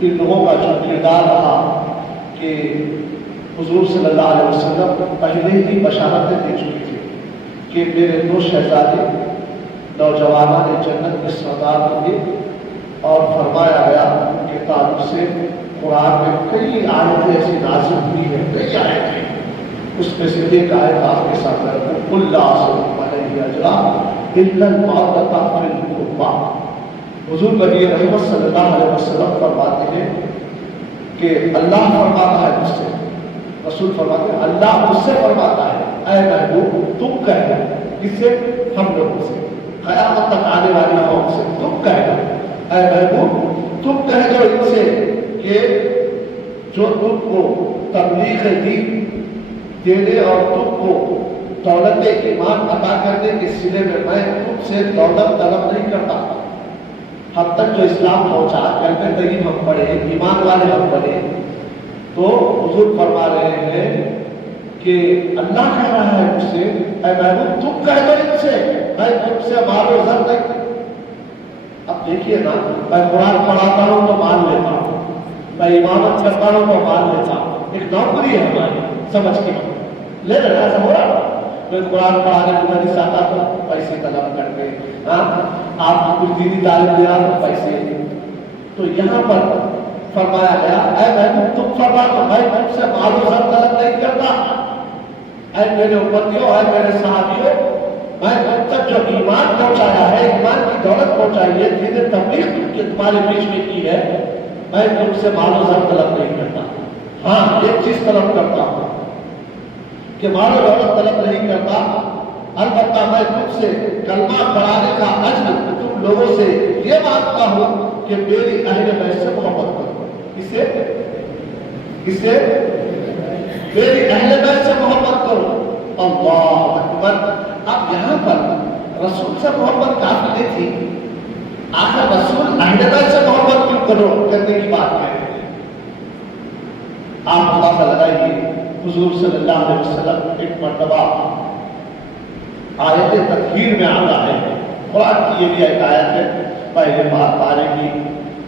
ان لوگوں کا جو کردار رہا کہ حضور صلی اللہ علیہ وسلم پہلے ہی بشارتیں دے چکے تھے کہ میرے دو شہزادے نوجوانان جنت کے سردار ہوں گے، اور فرمایا گیا ان کے تعلق سے قرآن میں کئی آیتیں ایسی نازل ہوئی ہیں، کئی آیتیں، اس میں سے ایک آیت آپ کے ساتھ ہے قل لا اسألکم علیہ اجرا الا المودۃ فی القربیٰ۔ حضور نبی رحمت صلی اللہ علیہ وسلم فرماتے ہیں کہ اللہ فرماتا ہے مجھ سے، رسول فرماتے ہیں اللہ مجھ سے فرماتا ہے اے محبوب تم کہنا، کس سے؟ ہم لوگوں سے، قیامت تک آنے والی قوم سے تم کہنا، اے محبوب تم کہہ دو ان سے کہ جو تم کو تبلیغ دین دینے اور تم کو دولت ایمان عطا کرنے کے سلے میں تم سے دولت طلب نہیں کرتا، ہم تک جو اسلام پہنچا، کلمہ طیب ہم پڑھے، ایمان والے ہم بنے، تو حضور فرما رہے ہیں کہ اللہ کہہ رہا ہے مجھ سے اے محبوب تم کہہ دو ان سے میں تم سے مال و زر نہیں۔ اب دیکھیے نا، میں قرآن پڑھاتا ہوں تو مان لیتا ہوں، میں عبادت کرتا ہوں تو مان لیتا ہوں، ایک نوکری ہے ہماری، سمجھ کے لے رہے ایسا ہو رہا۔ میں قرآن پڑھانے کو مدرسہ آتا تو پیسے طلب کرتے، آپ کو کچھ دینی تعلیم دیا تو پیسے۔ تو یہاں پر فرمایا گیا اے محبوب تم فرما تو میں تم سے مال و زر طلب نہیں کرتا، اے میرے امتیوں، اے میرے صحابیوں، میں تم تک جو ایمان پہنچایا ہے، ایمان کی دولت پہنچائی ہے، دین تبلیغ تمہارے بیچ میں کی ہے، میں تم سے مال و زر طلب نہیں کرتا۔ ہاں ایک چیز طلب کرتا ہوں کہ مال و دولت طلب نہیں کرتا، البتہ میں تم سے کلمہ پڑھانے کا اجر تم لوگوں سے یہ مانگتا ہوں کہ میری اہل بیت سے محبت کرو۔ کس سے؟ میری اہل بیت سے محبت کرو۔ اللہ اکبر۔ اب یہاں پر رسول سے محبت کافی نہیں تھی، آخر رسول اہل بیت سے محبت کیوں کرنے کی بات ہے؟ آپ اندازہ لگائیے، حضور صلی اللہ علیہ وسلم ایک مرتبہ آیت تطہیر میں آتا ہے، قرآن کی یہ بھی ایک آیت ہے، پہلے پارے کی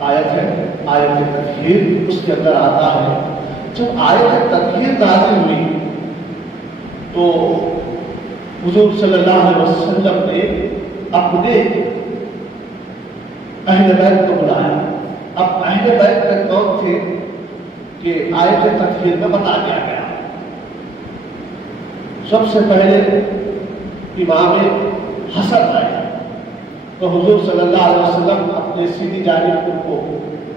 آیت ہے، آیت تطہیر، اس کے اندر آتا ہے جب آیت تطہیر نازل ہوئی تو حضور صلی اللہ علیہ وسلم نے اپنے اہل بیت کو بلایا۔ اب اہل بیت میں کون تھے کہ آیت تطہیر میں بتا دیا گیا؟ سب سے پہلے امام حسن آئے، تو حضور صلی اللہ علیہ وسلم اپنے سیدھی جانب کو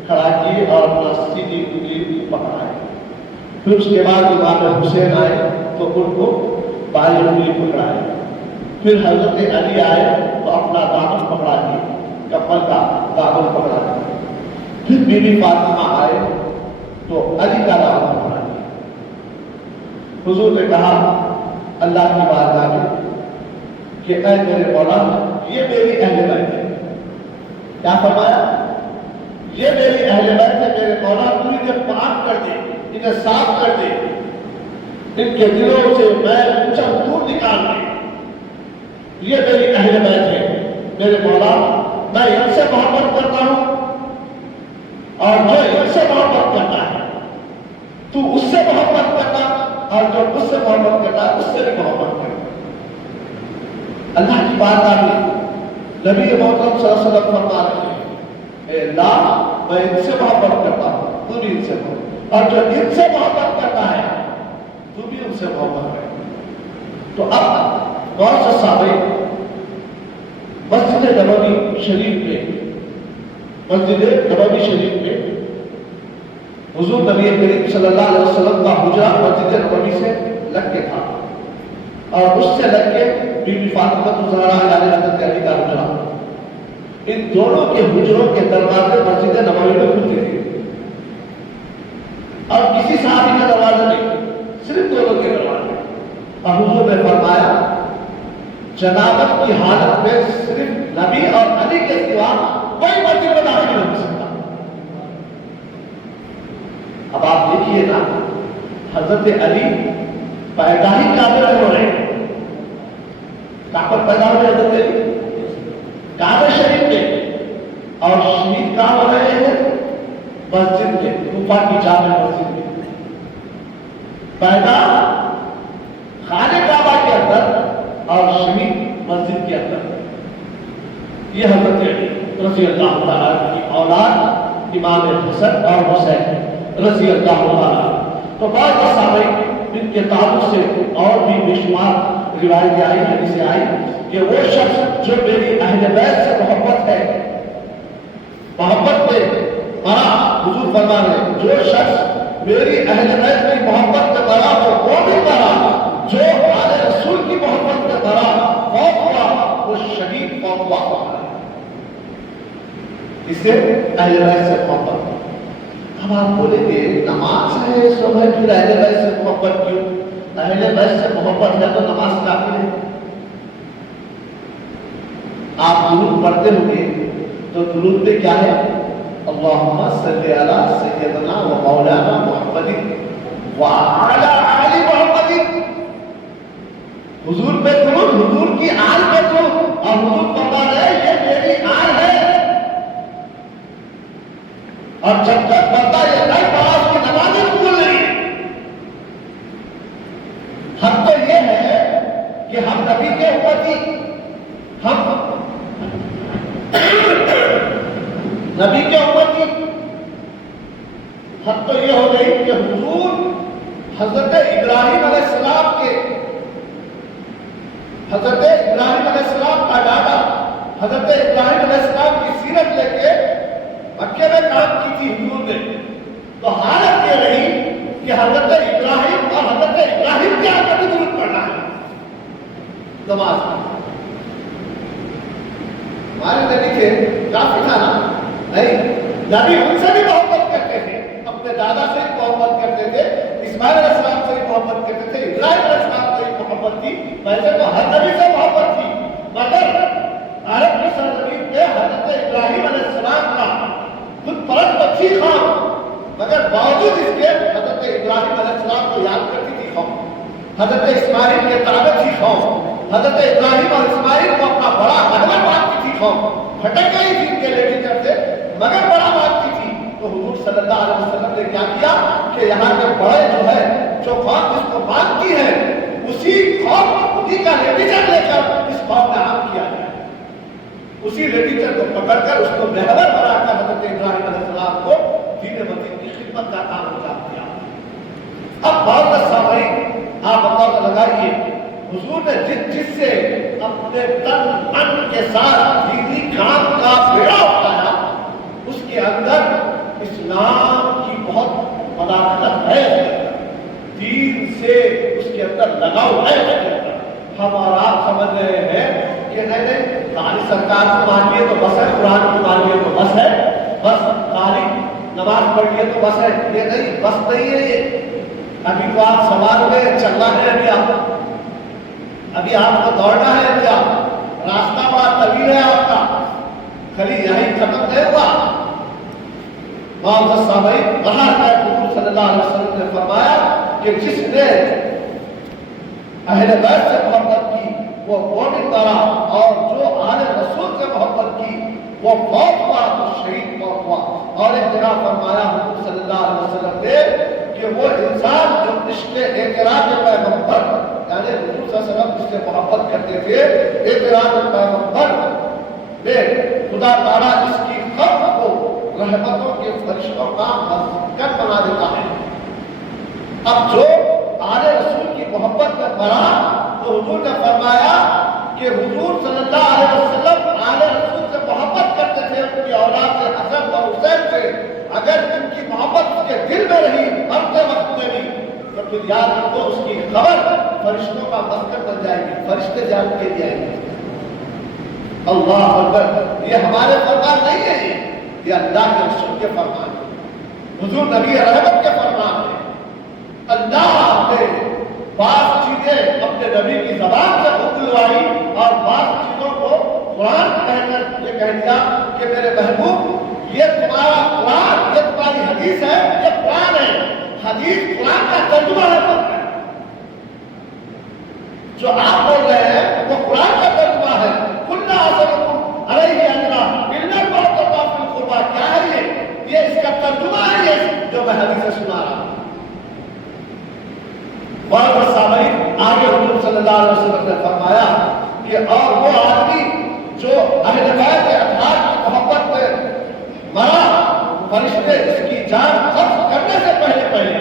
کھڑا کیے اور اپنا سیدھی انگلی پکڑائے۔ پھر اس کے بعد امام حسین آئے تو ان کو بائیں انگلی پکڑائے۔ پھر حضرت علی آئے تو اپنا دامن پکڑا دیے، کمبل کا دامن پکڑا دیا۔ پھر بی بی فاطمہ آئے تو علی کا دامن پکڑا دیا۔ حضور نے کہا اللہ کی بارگاہ میں کہ اے میرے مولا، یہ میری اہل بیت ہے۔ کیا فرمایا؟ یہ میری اہل بیت ہے، میرے مولا تو انہیں پاک کر دے، انہیں صاف کر دے، ان کے دلوں سے میں کچھ دور نکال دے۔ یہ میری اہل بیت ہے، میرے مولا میں ان سے محبت کرتا ہوں، اور جو ان سے محبت کرتا ہے تو اس سے محبت کرنا، اور جو مجھ سے محبت کرتا ہے اس سے بھی محبت کرنا۔ اللہ کی بارگاہ میں نبی محترم صلی اللہ علیہ وسلم فرما رہے ہیں اے اللہ میں ان سے محبت کرتا ہوں، تو بھی ان سے محبت، اور جو ان سے محبت کرتا ہے تو بھی ان سے محبت کرے۔ تو اب بہت سے صحابہ مسجد نبوی شریف میں حضور نبی کریم صلی اللہ علیہ وسلم کا حجرہ مسجد نبوی سے لگ کے تھا، اور اس سے لگ کے بی بی فاطمہ الزہرا علیہ حضرت علی کا حجرہ، ان دونوں کے حجروں کے دروازے مسجد نبوی میں کھلتے تھے، اور کسی صحابی کا دروازہ نہیں، صرف دونوں کے دروازے۔ اور حضور نے فرمایا جنابت کی حالت میں صرف نبی اور علی کے سوا کوئی مسجد میں داخل نہیں ہو سکتا۔ اب آپ دیکھیے نا، حضرت علی پیدا ہی کعبے میں ہو رہے ہیں، کہاں پر پیدا ہو رہے حضرت علی؟ کعبہ شریف میں، اور شہید کہاں ہو رہے ہیں؟ مسجد میں، کوفہ کی جامع مسجد میں پیدا خانہ کعبہ کے اندر اور شہید مسجد کے اندر. یہ حضرت علی رضی اللہ تعالیٰ کی اولاد امام حسن اور حسین رضی اللہ تعالیٰ. تو بعض صحابہ ان کے تعلق سے اور بھی بے شمار روایتیں آئی حدیثیں آئی کہ وہ شخص جو میری اہل بیت سے محبت ہے، محبت میں مرا، حضور فرما رہے جو شخص میری اہل بیت کی محبت میں مرا ہو وہ بھی مرا، جو آل رسول کی محبت میں مرا فوت ہوا وہ شہید فوت ہوا. اسے اہل بیت سے محبت. اب آپ بولیں گے نماز ہے سب ہے، پھر اہل بیت سے محبت کیوں؟ اہل بیت سے محبت ہے تو نماز کافی ہے. آپ درود پڑھتے ہوں گے تو درود میں کیا ہے؟ اللہم صلی علی سیدنا و مولانا محمد وعلی آل محمد. حضور پہ درود، حضور کی آل پہ درود، اور حضور فرما رہے یہ میری آل ہے. اور جب تک بندہ یہ نہیں پڑھا اس کی نماز قبول نہیں. ہم تو یہ ہے کہ ہم نبی کے امتی، ہم نبی کے امتی. حد تو یہ ہو گئی کہ حضور حضرت ابراہیم علیہ السلام کے، حضرت ابراہیم علیہ السلام کا ڈاڈا حضرت ابراہیم علیہ السلام کی سیرت لے کے مکے میں کام کی تھی حضور نے. تو حالت یہ رہی کہ حضرت ابراہیم اور حضرت ابراہیم کے آگے بھی درود پڑھنا ہے نماز میں. ہمارے نبی کے کافی تھا نا؟ نہیں، نبی ان سے بھی محبت کرتے تھے، اپنے دادا سے بھی محبت کرتے تھے، اسماعیل علیہ السلام سے بھی محبت کرتے تھے، ابراہیم علیہ السلام سے بھی محبت تھی. ویسے تو ہر نبی سے محبت تھی، مگر عرب کی سرزمین پہ حضرت ابراہیم علیہ السلام کا خود پرست بچی قوم، مگر باوجود اس کے حضرت ابراہیم علیہ السلام کو یاد کرتی تھی قوم. حضرت اسماعیل کے طالب تھی قوم، حضرت ابراہیم اور اسماعیل کو اپنا بڑا رہبر مانتی تھی قوم. پھٹک گئی تھی ان کے لیڈر سے مگر بڑا مانتی تھی. تو حضور صلی اللہ علیہ وسلم نے کیا کیا کہ یہاں کے بڑے جو ہے، جو قوم جس کو مانتی ہے، اسی قوم کو خودی کا لیڈر لے کر اس قوم نے عام کیا ہے. اسی لیڈر کو پکڑ کر اس کو رہبر بنا کر حضرت ابراہیم علیہ السلام کو دین مدین کی خدمت کا کام انجام دیا. اب بہت سامعین آپ اندازہ لگائیے حضور نے جس سے اپنے تن من کے ساتھ دینی کام کا بیڑا اٹھایا، اس کے اندر اسلام کی بہت مداخلت ہے، دین سے اس کے اندر لگاؤ ہے. ہم اور آپ سمجھ رہے ہیں کہ نہیں خالی سرکار کو مانیے تو بس ہے، قرآن کو مانیے تو بس ہے، بس خالی نماز پڑھیے تو بس ہے. یہ نہیں، بس نہیں ہے. یہ ابھی تو آپ سوال میں چلنا ہے، ابھی آپ کو دوڑنا ہے، ابھی آپ راستہ بڑا طویل ہے آپ کا، خالی یہی ختم نہیں ہوا. معزز سامعین، کہا ہے حضور صلی اللہ علیہ وسلم نے فرمایا کہ جس نے اہل بیت سے محبت کی وہ مومن بنا، اور جو آل رسول سے محبت کی وہ فوت ہوا تو شہید فوت ہوا. اور ایک جگہ فرمایا حضور صلی اللہ علیہ وسلم نے کہ وہ انسان جو عشق اعتراض پیغمبر، یعنی حضور صلی اللہ علیہ وسلم جس سے محبت کرتے تھے، اعتراض پیغمبر میں خدا تعالیٰ اس کی قبر کو رحمتوں کے فرشتوں کا مسکن بنا دیتا ہے. اب جو آل رسول کی محبت میں مرا تو حضور نے فرمایا کہ حضور صلی اللہ علیہ وسلم آل رسول سے محبت کرتے تھے، ان کی اولاد سے، حسن اور حسین سے. اگر ان کی محبت اس کے دل میں رہی مرتے وقت میں بھی تو پھر یاد رکھو اس کی خبر فرشتوں کا مسکن بن جائے گی، فرشتے جان کے لیے آئیں گے. اللہ اکبر. یہ ہمارے فرمان نہیں ہے، یہ اللہ کے رسول کے فرمان ہے، حضور نبی رحمت کے فرمان ہے. اللہ نے بعض چیزیں اپنے نبی کی زبان سے بتلوائی اور بعض چیزوں کو قرآن کہہ کر یہ کہہ دیا کہ میرے محبوب یہ تمہارا قرآن، یہ تمہاری حدیث ہے، یہ قرآن ہے. حدیث قرآن کا ترجمہ ہے. جو آپ بول رہے ہیں وہ قرآن کا ترجمہ ہے. کلنا اصلکم علیہ اجرا الا الموت فی القربى. کیا ہے یہ اس کا ترجمہ ہے. جو میں حدیث سنا رہا ہوں. اور سامعین آگے حضور صلی اللہ علیہ وسلم نے فرمایا کہ اور وہ آدمی جو اہل بیت اطہار کی محبت میں مرا، فرشتے اس کی جان قبض کرنے سے پہلے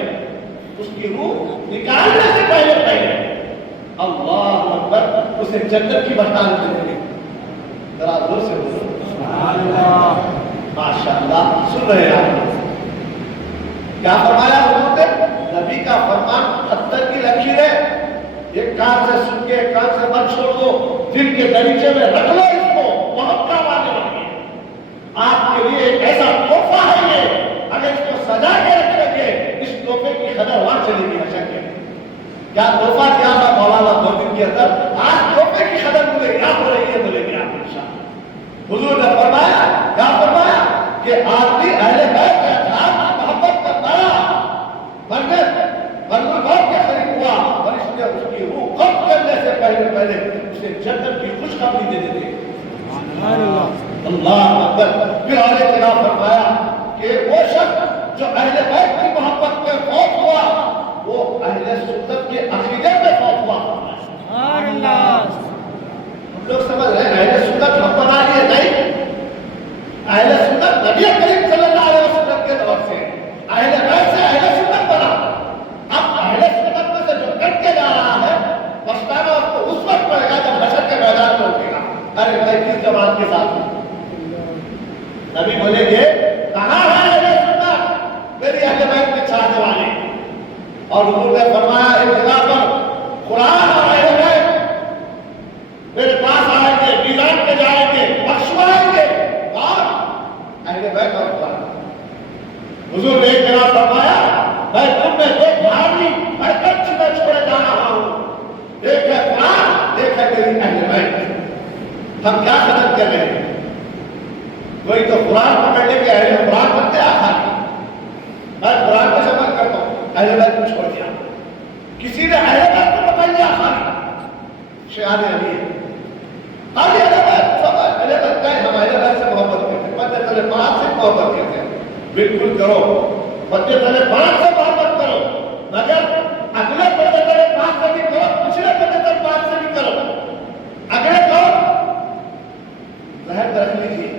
اس کی روح نکالنے سے پہلے اللہ اکبر اسے جنت کی بشارت دیں گے. ذرا زور سے بولو سبحان اللہ. ماشاءاللہ سن رہے ہیں آپ کیا فرمایا حضور نے؟ نبی کا فرمان خطر کی لکیر ہے، ایک کان سے سن کے ایک کان سے مت چھوڑ دو، دل کے دریچے میں رکھ لو اس کو، بہت کام آنے والی ہے. آپ کے لیے ایک ایسا تحفہ ہے یہ، اگر اس کو سجا کے رکھیں گے اس تحفے کی قدر وہاں چلے گی. رکھیں گے کیا تحفہ دیا تھا مولانا 2 دن کے اندر، آج تحفے کی قدر مجھے کیا ہو رہی ہے، ملے گی آپ انشاءاللہ. حضور نے فرمایا کیا فرمایا کہ آدمی اہل بیت کے اطہار کی محبت کا مرا، مرنے موت کے قریب ہوا، فرشتے اس کی روح قبض کرنے سے پہلے اسے جنت کی خوشخبری دے دیتے. اللہ اکبر. پھر آگے کیا فرمایا کہ وہ شخص جو اہل بیت کی محبت میں فوت ہوا وہ اہل سنت کے عقیدے میں فوت ہوا. سبحان اللہ. ہم لوگ سمجھ رہے ہیں اہل سنت ہم بنا لیے نہیں، اہل سنت نبی کریم صلی اللہ علیہ وسلم کے دور سے اہل بیت سے اہل سنت بنا. اب اہل سنت میں سے جو کٹ کے جا رہا ہے پچھتانا اس کو اس وقت پڑے گا جب حشر کے میدان میں اٹھے گا. ارے میں کس جماعت کے ساتھ ہوں؟ نبی بولیں گے کہاں ہے اہل سنت میری اہل بیت کے چاہنے والے؟ اور حضور نے فرمایا ایک جگہ پر قرآن اور اہل بیت میرے پاس آئیں گے، میزان پہ جائیں گے، بخشوائیں گے. اور اہل بیت اور قرآن. حضور نے ایک جگہ فرمایا میں تم میں 2 بھاری برکت میں چھوڑے جا رہا ہوں، ایک ہے قرآن، ایک ہے میری اہل بیت. ہم کیا خدمت کر رہے ہیں؟ کوئی تو قرآن پکڑ لے کے اہل قرآن بنتے آخر میں قرآن کو سفر کرتا ہوں، اہل بیت کو چھوڑ دیا. کسی نے اہل بیت کو پکڑ لیا خالی شیعان علی ہے، خالی اہل بیت سب اہل بیت کا ہم اہل بیت سے محبت کرتے ہیں، پتہ چلے 5 سے محبت کرتے ہیں. بالکل کرو، پتہ چلے 5 سے محبت کرو، مگر اگلے پتہ چلے 5 سے بھی کرو، پچھلے پتہ چلے 5 سے بھی کرو. اگلے کرو ذہن رکھ لیجیے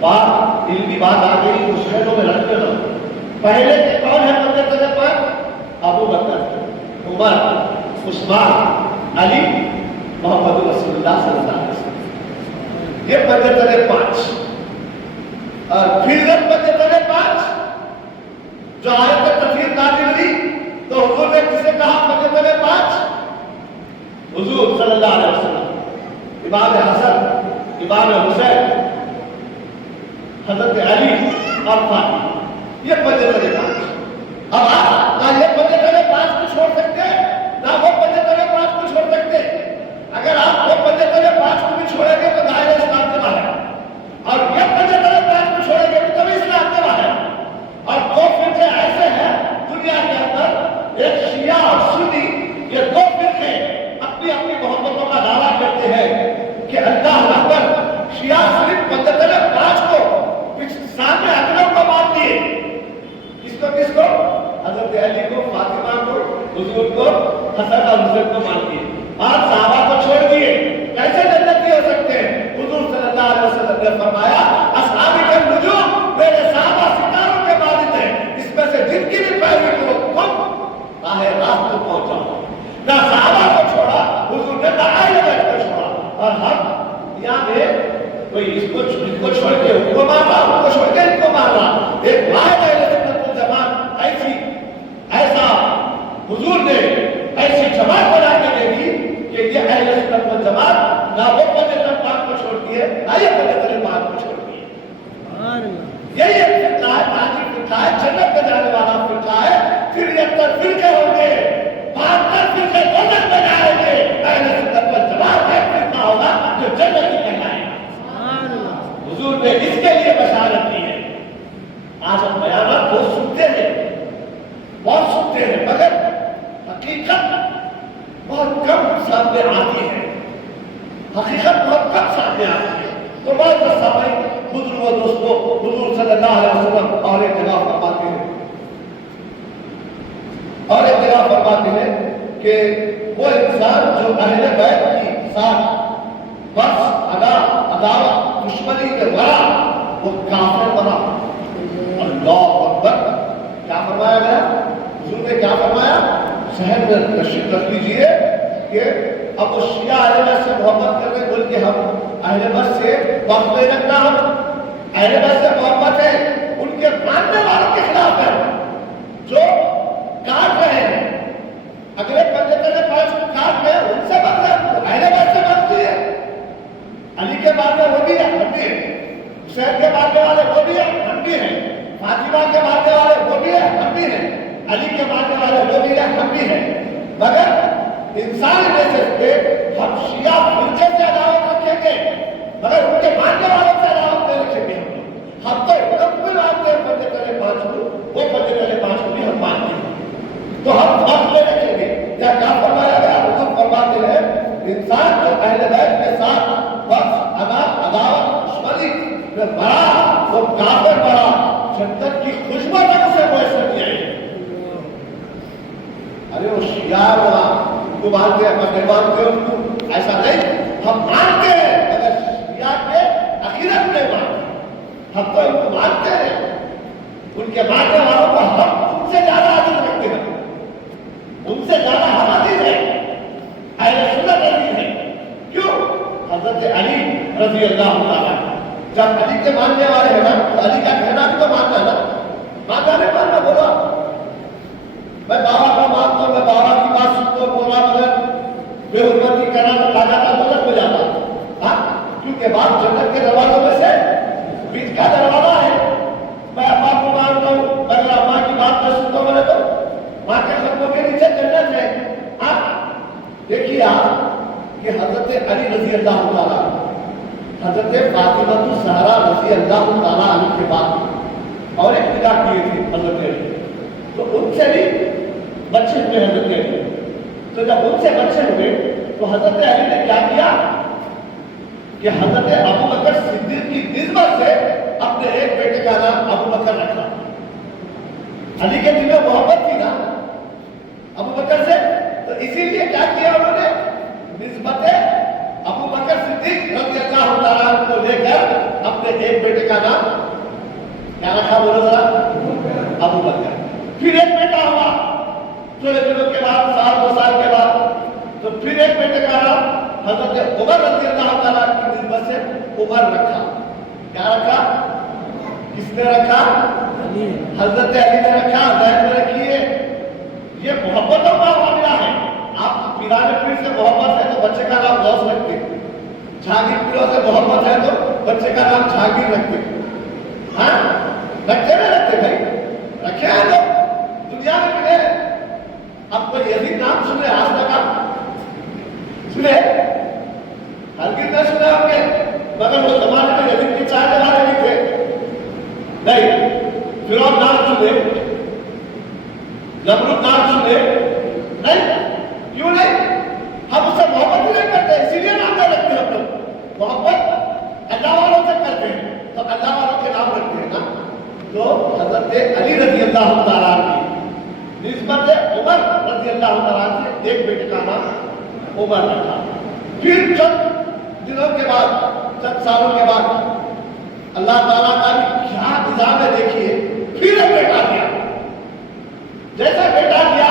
بات علمی بات آ گئی تو ذہنوں میں رکھ لو. پہلے کے کون ہے پتہ چلے 5؟ ابو بکر، عمر، عثمان، علی، محمد رسول اللہ صلی اللہ علیہ وسلم. یہ پتہ چلے 5. اور پھر جب پتہ چلے 5 جو آیت تفسیر نازل ہوئی تو حضور نے کسے کہا پتہ چلے 5؟ حضور صلی اللہ علیہ وسلم، امام حسن، امام حسین، حضرت علی اور فاطمہ، یہ پتہ چلے 5. اب آپ نہ یہ پتہ چلے 5 کو چھوڑ سکتے نہ وہ پتہ چلے 5 کو چھوڑ سکتے. اگر آپ وہ پتہ چلے 5 کو بھی چھوڑیں گے تو دائرہ اسلام سے باہر، اور یہ پتہ چلے 5 کو چھوڑیں گے تو کبھی اسلام سے باہر. اور 2 فرقے ایسے ہیں دنیا کے اندر، ایک شیعہ اور سنی، یہ 2 فرقے اپنی اپنی محبتوں کا دعویٰ کرتے ہیں کہ اللہ اکبر. شیعہ صرف پتہ چلے 5 کو سامنے اگلوں کو مان دیے. کس کو؟ حضرت علی کو، فاطمہ کو، حضور کو، حسن اور حسین کو مان دیے، اور صحابہ کو چھوڑ دیے. کیسے جنتی ہو سکتے ہیں؟ حضور صلی اللہ علیہ وسلم نے فرمایا اصحابی کا نجوم، میرے صحابہ ستاروں کے مانند ہیں، اس میں سے جن کی بھی پیروی کرو تم راہ راست کو پہنچاؤ. نہ صحابہ کو چھوڑا حضور نے، نہ اہل بیت کو چھوڑا. اور ہم یہاں پہ کوئی اس کو چھوڑ کے ان کو مارا، ان کو چھوڑ کے ان کو مارا. ایک واحد اہل سنت والجماعت ایسا حضور نے ایسی جماعت بنا کے دے دی کہ یہ اہل سنت والجماعت نہ وہ پنجتن پاک کو چھوڑ دیے نہ یہ پنجتن پاک کو چھوڑ دیے. یہی ایک فرقہ ہے، باقی فرقہ ہے جنت میں جانے والا فرقہ ہے. پھر 71 فرقے ہوں گے، 72 فرقے جنت میں جائیں گے. اہل سنت والجماعت ایک فرقہ ہوگا جو جنت ہی کہلائے گا. حضور نے اس کے لیے بشارت دی ہے. آج ہم بیانات بہت سنتے ہیں، مگر حقیقت بہت کم سامنے آتی ہے. حقیقت بہت کم سامنے آتی ہے. تو بہت سامنے بزرگوں دوستوں حضور صلی اللہ علیہ وسلم اور ایک جگہ فرماتے ہیں فرماتے ہیں کہ وہ انسان جو اہل بیت کی ساتھ بس عداوت دشمنی کے ورا وہ کافر بنا. اللہ اکبر. کیا فرمایا گیا؟ حضور نے کیا فرمایا؟ ذہن میں تشریف رکھ لیجیے کہ اب وہ شیعہ اہل بیت سے محبت کر رہے بول کے ہم اہل بیت سے وقت نہیں رکھنا. ہم اہل بیت سے محبت ہے ان کے ماننے والوں کے خلاف ہے جو کاٹ رہے ہیں. اگلے پندے پہلے 5 کو کاٹ رہے ان سے بات ہے. اہل بیت سے بات کی ہے. علی کے ماننے وہ بھی ہے, ہم بھی ہیں. حسین کے ماننے والے وہ بھی ہیں, ہم بھی ہیں. فاطمہ کے ماننے والے وہ بھی ہیں, ہم بھی ہیں. علی کے ماننے والے وہ بھی ہیں, ہم بھی ہیں. مگر انسان بیسس پہ ہم شیعہ فرقے سے عداوت رکھیں گے مگر ان کے ماننے والوں سے عداوت نہیں رکھیں گے. ہم تو حکم بھی مانتے ہیں پندے پہلے 5 کو, وہ پندے پہلے 5 کو بھی ہم مانتے ہیں. تو ہم فرق نہیں رکھیں گے. کیا فرمایا گیا؟ حضور فرماتے ہیں انسان جو اہل بیت کے ساتھ بس عداوت دشمنی میں بڑا وہ کافر بڑا. جنت کی خوشبو تک اسے میسر نہیں آئی. ارے وہ شیعہ بڑا کو مانتے ہیں, مگر مانتے ان کو ایسا نہیں. ہم مانتے ہیں مگر شیعہ کے عقیدت میں مانتے. ہم تو ان کو مانتے ہیں, ان کے ماننے والوں کو ہم ان سے زیادہ عزیز رکھتے ہیں, ان سے زیادہ ہم عزیز ہیں, اہل سنت عزیز ہیں. کیوں؟ حضرت علی رضی اللہ تعالیٰ جب علی کے ماننے والے ہیں نا تو علی کا کہنا بھی تو ماننا ہے نا. ماننا نہیں ماننا بولا میں بابا کا مانتا ہوں, میں بابا کی بات سنتا ہوں, بولا مگر بے حرمتی کرنا تو لا جاتا غلط ہو جاتا. ہاں کیونکہ بات جنت کے دروازوں میں سے بیچ کا دروازہ ہے. میں ابا کو مانتا ہوں مگر ابا کی بات نہ سنتا ہوں میں تو ماں کے قدموں کے نیچے جنت ہے. آپ دیکھیے آپ کہ حضرت علی رضی اللہ تعالیٰ حضرت فاطمہ الزہرا رضی اللہ تعالیٰ عنہ کے بعد اور ایک نکاح کیے تھے حضرت علی, تو ان سے بھی بچے ہوئے حضرت علی. تو جب ان سے بچے ہوئے تو حضرت علی نے کیا کیا کہ حضرت ابو بکر صدیق کی نسبت سے اپنے ایک بیٹے کا نام ابو بکر رکھا. علی کے دل میں محبت تھی نا ابو بکر سے, تو اسی لیے کیا کیا انہوں نے نسبت ابو بکر صدیق رضی اللہ تعالیٰ عنہ کو لے کر اپنے ایک بیٹے کا نام کیا رکھا بولو ذرا؟ ابو بکر. پھر ایک بیٹا ہوا تھوڑے دنوں کے بعد, 2 سال کے بعد, تو پھر ایک بیٹے کا نام حضرت عمر رضی اللہ تعالیٰ کی نسبت سے عمر رکھا. کیا رکھا؟ کس نے رکھا؟ حضرت علی نے رکھا. ذہن میں رکھیے یہ محبتوں کا معاملہ ہے. آپ پیران پیر سے محبت ہے تو بچے کا نام غوث رکھتے, جہانگیر پیروں سے محبت ہے تو بچے کا نام جہانگیر رکھتے. ہاں رکھتے نہیں رکھتے بھائی, رکھے ہیں تو دنیا میں ملے. اب کوئی یزید نام سنے آج تک آپ سنے؟ ہرگز نہ سنے ہوں گے, مگر وہ زمانے میں یزید کی چاہنے والے بھی تھے نہیں. فرعون نام سنے, نمرود نام سنے نہیں. کیوں نہیں؟ ہم اس سے محبت بھی نہیں کرتے, اسی لیے نام نہیں رکھتے. ہم لوگ محبت اللہ والوں سے کرتے ہیں تو اللہ والوں کے نام رکھتے ہیں نا. تو حضرت علی رضی اللہ تعالیٰ کی نسبت عمر رضی اللہ تعالیٰ سے ایک بیٹے کا نام عمر رکھا. پھر چند دنوں کے بعد, چند سالوں کے بعد اللہ تعالیٰ کا کیا نظام ہے دیکھیے, پھر ایک بیٹا دیا. جیسا بیٹا دیا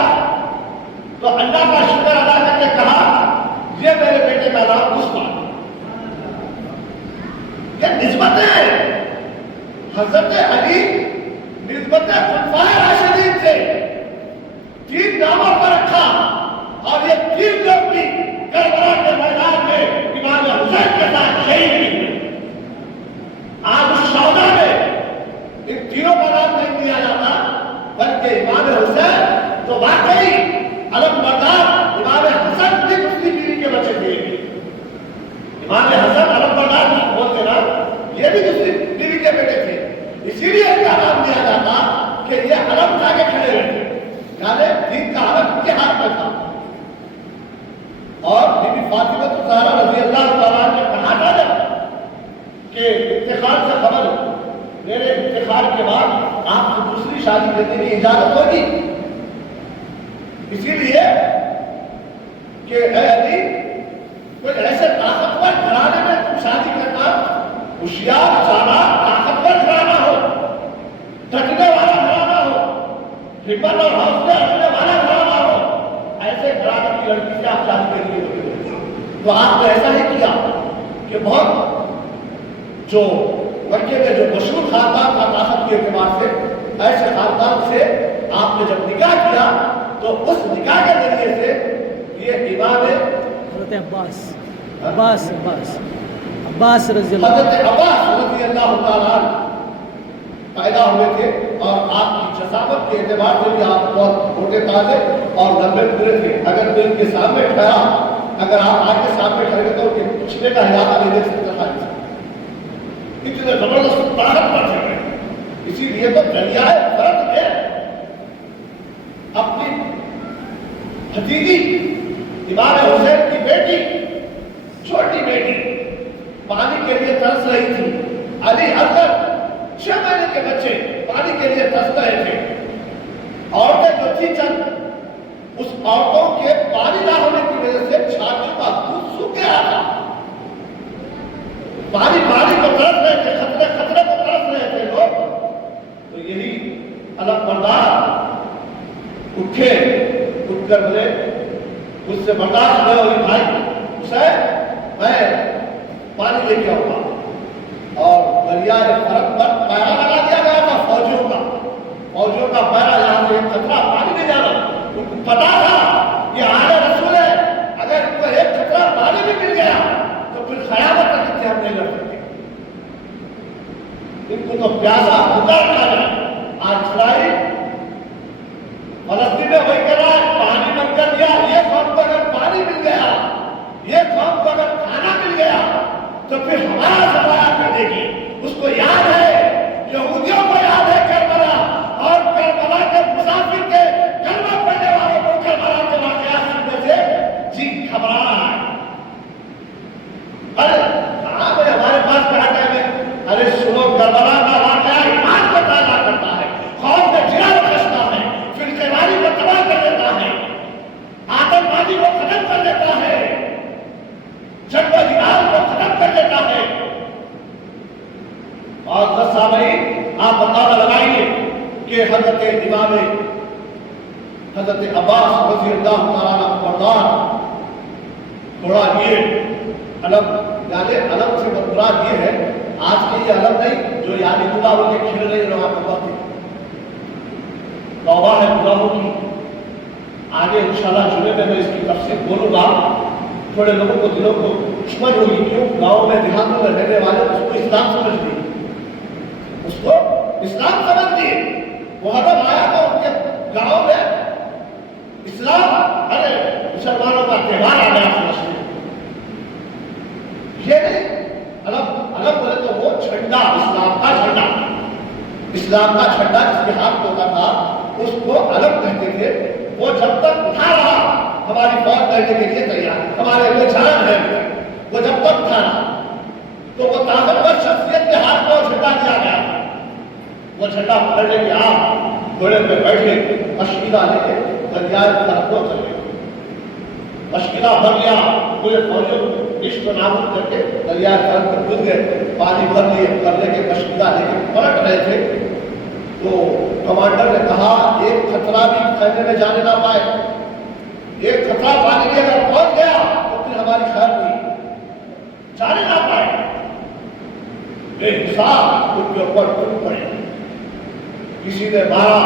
تو اللہ کا شکر ادا کر کے کہا یہ میرے بیٹے کا نام عثمان. یہ نسبت ہے حضرت علی نسبت خلفائے راشدین سے 3 ناموں پر رکھا, اور یہ 3 لوگ بھی کربلا کے میدان میں امام حسین کے ساتھ شہید ہوئے. آج اس شہدا میں ان تینوں کا نام نہیں دیا جاتا بلکہ امام حسین تو واقعی علم بردار امام حسن بھی دوسری بیوی کے بچے تھے. امام حسن علم بردار بولتے نا, یہ بھی دوسری بیوی کے بیٹے تھے. اسی لیے ان کا نام دیا جاتا کہ یہ علم جا کے کھڑے رہتے, یعنی دین کا علم ان کے ہاتھ میں تھا. اور بی بی فاطمہ الزہرا رضی اللہ تعالیٰ نے کہا تھا جب کہ افتخار سے خبر, میرے افتخار کے بعد آپ کو دوسری شادی کرنے کی اجازت ہوگی. اسی لیے کہ اے علی کوئی ایسے طاقتور گھرانے میں تم شادی کرنا، ہوشیار چالاک طاقتور گھرانا ہو، ڈٹنے والا گھرانا ہو، ہمت اور حوصلے رکھنے والا گھرانا ہو، ایسے گھرانے کی لڑکی سے آپ شادی کریں گے تو آپ نے ایسا ہی کیا کہ بہت جو مکے میں جو مشہور خاندان کا طاقت کے اعتبار سے ایسے خاندان سے آپ نے جب نکاح کیا تو اس نکاح کے ذریعے سے یہ امام حضرت عباس رضی اللہ حضرت عباس رضی اللہ تعالیٰ پیدا ہوئے تھے، اور آپ کی جسامت کے اعتبار سے بھی آپ بہت موٹے تازے اور لمبے پورے تھے۔ اگر کوئی ان کے سامنے ٹھہرا، اگر آپ آگے سامنے ٹھہرے تو ان کے پچھلے کا علاقہ نہیں دیکھ سکتا تھا، اتنے زبردست طاقت پر تھے۔ اسی لیے تو دریائے فرات میں اپنی بھتیجی امام حسین کی بیٹی، چھوٹی بیٹی پانی کے لیے ترس رہی تھی۔ علی اکبر 6 مہینے کے بچے پانی کے لیے ترس رہے تھے۔ عورتیں جو تھی چند، اس عورتوں کے پانی نہ ہونے کی وجہ سے چھاتیوں کا دودھ سوکھ گیا تھا۔ پانی کو ترس رہے تھے، خطرے کو ترس رہے تھے لوگ۔ تو یہی علم بردار اٹھ کر بولے مجھ سے برداشت نہیں ہوئی بھائی حسین، میں پانی لے کے آؤں گا۔ اور دریائے فرات پر پیرا لگا دیا گیا تھا فوجیوں کا پیرا، یہاں سے خطرہ پانی میں جانا۔ ان کو پتا تھا کہ آنے رسول ہے، اگر ان کو ایک خطرہ پانی میں مل گیا تو پھر قیامت تک سے ہم نہیں لڑ سکتے۔ ان کو تو پیاسا پکار کھا جائے۔ آج اسرائیل فلسطین میں وہی کر رہا ہے، پانی بند کر دیا۔ یہ قوم کو اگر پانی مل گیا، یہ قوم کو اگر کھانا مل گیا تو پھر ہمارا سوال کر دے گی۔ اس کو یاد ہے، یہودیوں کو یاد ہے کربلا، اور کربلا کے مسافر کے کلمہ پڑھنے والوں کو کربلا کے واقعات سننے سے جی گھبرا رہا ہے۔ ارے کہاں پہ ہمارے پاس کہا ٹائم ہے؟ ارے سنو، کربلا کا واقعہ ایمان کو تازہ کرتا ہے، قوم میں جلا بخشتا ہے، فرقےواری کو تباہ کر دیتا ہے، آتنکوادی کو ختم کر دیتا ہے، جنگ و جہاد کو ختم کر دیتا ہے۔ اور 10 سامعین آپ اندازہ لگائیے کہ حضرت امام حضرت عباس رضی اللہ تعالیٰ بردار تھوڑا یہ علم، یعنی علم سے مراد یہ ہے آج کے یہ علم نہیں جو یعنی گناہوں کے کھیل رہے رہا کرتے، توبہ ہے گناہوں کی۔ آگے انشاءاللہ جمعے میں اس کی تفصیل بولوں گا، تھوڑے لوگوں کو دلوں کو سمجھ ہوگی کیوں گاؤں میں دیہاتوں میں رہنے والے اس کو اسلام سمجھ لیے، اس کو اسلام سمجھ لیے۔ محرم آیا تو ان کے گاؤں میں اسلام، ارے مسلمانوں کا تہوار آ گیا سمجھتے۔ یہ نہیں الگ بولے تو وہ جھنڈا، اسلام کا جھنڈا، اسلام کا جھنڈا جس کے ہاتھ ہوتا تھا اس کو الگ کہتے تھے۔ وہ جب تک اٹھا رہا ہماری فوج لڑنے کے لیے تیار، ہمارے لیے جان ہے، وہ جب تک اٹھا رہا تو وہ طاقتور شخصیت کے ہاتھ کو جھنڈا دیا گیا۔ وہ جھنڈا پکڑنے کے آپ گھوڑے پہ بیٹھے مشکلہ لے کے دریائے فرات کو چلے، مشکلہ بھر گیا، پورے فوجوں عشق و نابود کر کے دریائے فرات پر کود گئے، پانی بھر لیے، کرنے کے مشکلہ لے کے پلٹ رہے تھے۔ تو کمانڈر نے کہا ایک خطرہ بھی خیمے میں جانے نہ پائے، ایک خطرہ پانی کے اگر پہنچ گیا تو پھر ہماری خیر نہیں، جانے نہ پائے۔ بے حساب ان کے اوپر ٹوٹ پڑے، کسی نے مارا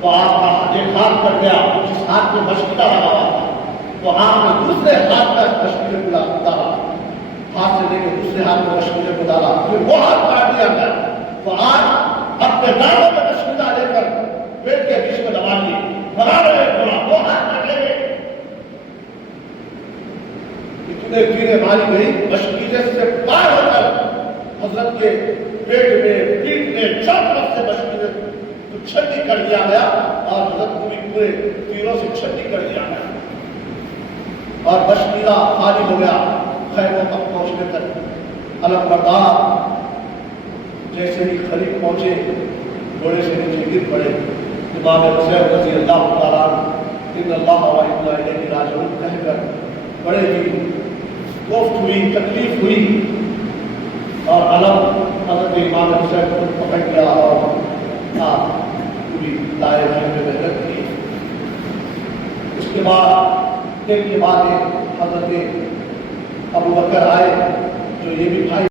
تو آپ کا ایک ہاتھ کر گیا، جس ہاتھ میں مشکلہ لگا ہوا تھا وہ ہاتھ میں دوسرے ہاتھ تک مشکلے کو ڈالا، ہاتھ سے لے کے دوسرے ہاتھ میں مشکلے کو ڈالا، پھر وہ ہاتھ کاٹ دیا گیا۔ تو آج اپنے دانوں میں مشکلہ لے کر پیٹ کے بیچ میں دبا لیے، بنا رہے تھوڑا وہ ہاتھ کر لے گئے، اتنے پیرے ماری گئی، مشکلے سے پار ہو کر حضرت کے پیٹ میں، پیٹ میں، چار طرف سے مشکلے کو چھٹی کر دیا گیا، اور حضرت کو بھی پورے تیروں سے چھٹی کر دیا گیا، اور مشکلہ خالی ہو گیا۔ خیموں تک پہنچنے تک علم بردار جیسے ہی قریب پہنچے گھوڑے سے نیچے گر پڑے۔ امام حسین رضی اللہ تعالیٰ ان اللہ و انا الیہ راجعون کہہ کر بڑے ہی کوفت ہوئی، تکلیف ہوئی، اور علم حضرت امام حسین کو پکڑ لیا اور پوری دائرے میں محنت کی۔ اس کے بعد ایک کے بعد ایک حضرت ابو بکر آئے جو یہ بھی بھائی